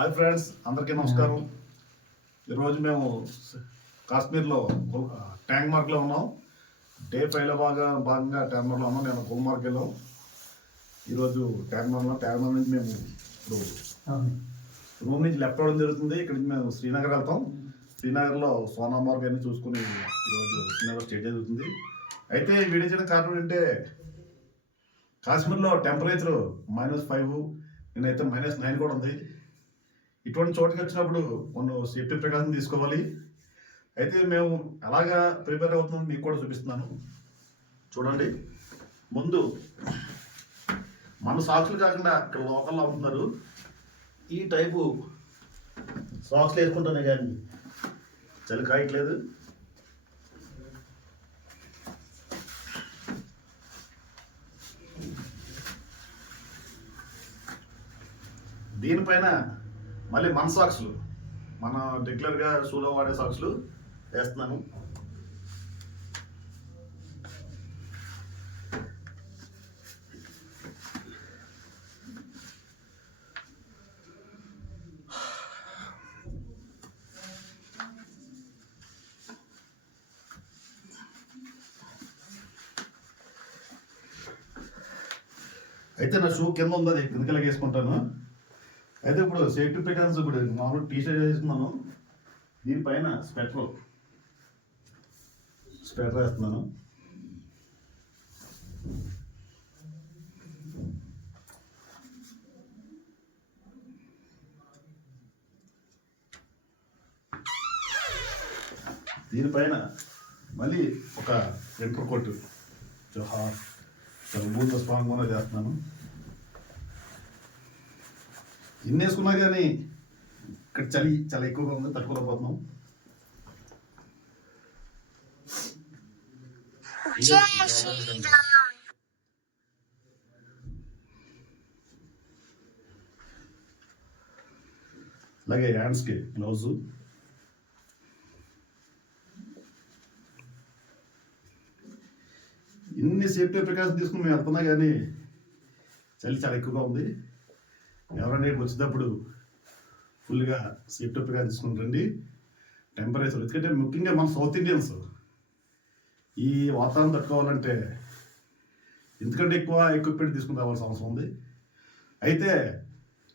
Hi friends, అందరికీ నమస్కారం. ఈరోజు మేము కాశ్మీర్లో ట్యాంక్ మార్క్లో ఉన్నాం. డే 5లో భాగంగా ట్యాంక్ మార్క్లో ఉన్నాం. నేను గుల్మార్గ్ వెళ్ళాం. ఈరోజు ట్యాంక్ మార్క్ నుంచి మేము ఇప్పుడు రూమ్ నుంచి లెఫ్ట్ అవ్వడం జరుగుతుంది. ఇక్కడ నుంచి మేము శ్రీనగర్ వెళ్తాం. శ్రీనగర్లో సోనామార్గ్ అని చూసుకుని ఈరోజు శ్రీనగర్ స్టే జరుగుతుంది. అయితే వీడియో చేయడం కారణం ఏంటంటే కాశ్మీర్లో టెంపరేచర్ -5, నేనైతే -9 కూడా ఉంది. ఇటువంటి చోటుకి వచ్చినప్పుడు కొన్ని సేఫ్టీ ప్రికాషన్ తీసుకోవాలి. అయితే మేము అలాగా ప్రిపేర్ అవుతున్నాం మీకు కూడా చూపిస్తున్నాను. చూడండి, ముందు మన సాక్స్లు కాకుండా ఇక్కడ లోకల్లో అమ్ముతున్నారు. ఈ టైపు సాక్స్లు వేసుకుంటానే కానీ చలి కాయట్లేదు. దీనిపైన మళ్ళీ మన సాక్స్లు, మన రెగ్యులర్గా షూలో వాడే సాక్స్లు వేస్తున్నాను. అయితే నా షూ కింద ఉంది, అది కిందకి వేసుకుంటాను. అయితే ఇప్పుడు సేఫ్టీ ప్రికాషన్స్, ఇప్పుడు మామూలు టీషర్ట్ వేసుకున్నాను. దీనిపైన స్వెటర్ వేస్తున్నాను. దీనిపైన మళ్ళీ ఒక ఎంటర్ కోట్ చాలా బూత్ స్ట్రాంగ్ కూడా చేస్తున్నాను. ఇన్ని వేసుకున్నా కానీ ఇక్కడ చలి చాలా ఎక్కువగా ఉంది, తట్టుకోలేకపోతున్నాం. అలాగే హ్యాండ్స్కి గ్లౌజ్. ఇన్ని సేఫ్టీ ప్రికాషన్ తీసుకుని మేము వెళ్తున్నా కానీ చలి చాలా ఎక్కువగా ఉంది. ఎవరైనా ఇక్కడికి వచ్చేటప్పుడు ఫుల్గా సేఫ్టీ ప్రికాషన్ తీసుకుని రండి. టెంపరేచర్, ఎందుకంటే ముఖ్యంగా మన సౌత్ ఇండియన్స్ ఈ వాతావరణం తట్టుకోవాలంటే ఎందుకంటే ఎక్కువ ఎక్విప్మెంట్ తీసుకుని రావాల్సిన అవసరం ఉంది. అయితే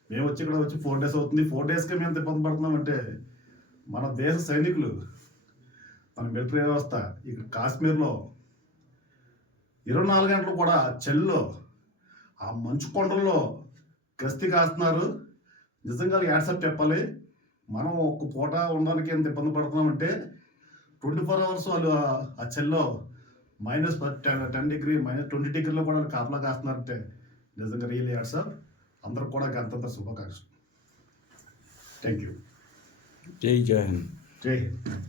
మేము ఇక్కడ వచ్చి 4 days అవుతుంది. 4 daysకి మేము ఎంత ఇబ్బంది పడుతున్నామంటే మన దేశ సైనికులు, మన మిలిటరీ వ్యవస్థ ఇక్కడ కాశ్మీర్లో 24 గంటలు కూడా చలిలో ఆ మంచు కొండల్లో గస్తీ కాస్తున్నారు. నిజంగా యాడ్సప్ చెప్పాలి. మనం ఒక్క పూట ఉండడానికి ఎంత ఇబ్బంది పడుతున్నామంటే 24 hours వాళ్ళు ఆ చలిలో -10 degree, -20 degreeలో కూడా కాపలా కాస్తున్నారంటే నిజంగా రియల్ యాడ్సప్. అందరికి కూడా గణతంత్ర శుభాకాంక్షలు. Thank you. జై జై హింద్. జై హింద్.